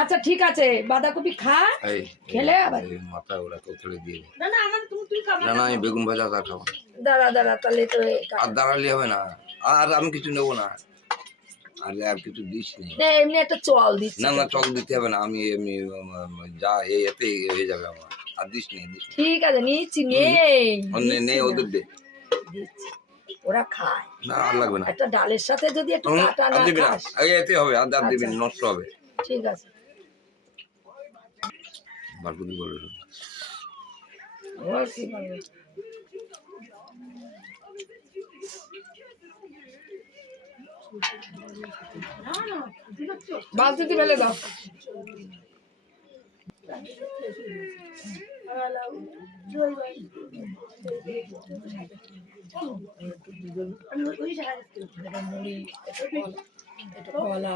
আচ্ছা ঠিক আছে, বাঁধাকপি খা, খেলে আবার মাথা ওরা কোথায় দিয়ে না না আমার তুমি খাবে না। না আমি বেগুন ভাজা আর খাবো। দাঁড়া তাহলে তো আর দাঁড়ালে হবে না, আর আমি কিছু নেবো না, আর কিছু দিস নি। এমনি একটা চল দিচ্ছি। না না চল দিতে হবে না, আমি এমনি যা এতে হয়ে যাবে আমার, আর দিস নি। ঠিক আছে নিচ্ছি, নে ওদের দে, দিচ্ছি, ওরা খায় না আর লাগবে না। একটা ডালের সাথে যদি একটু কাটা না খাস, এতে হবে, আর দিবি নষ্ট হবে। ঠিক আছে বারকুদি বলে ওর কি বলবে। বালতিতে ফেলে দাও। মুড়ি, এটা কলা,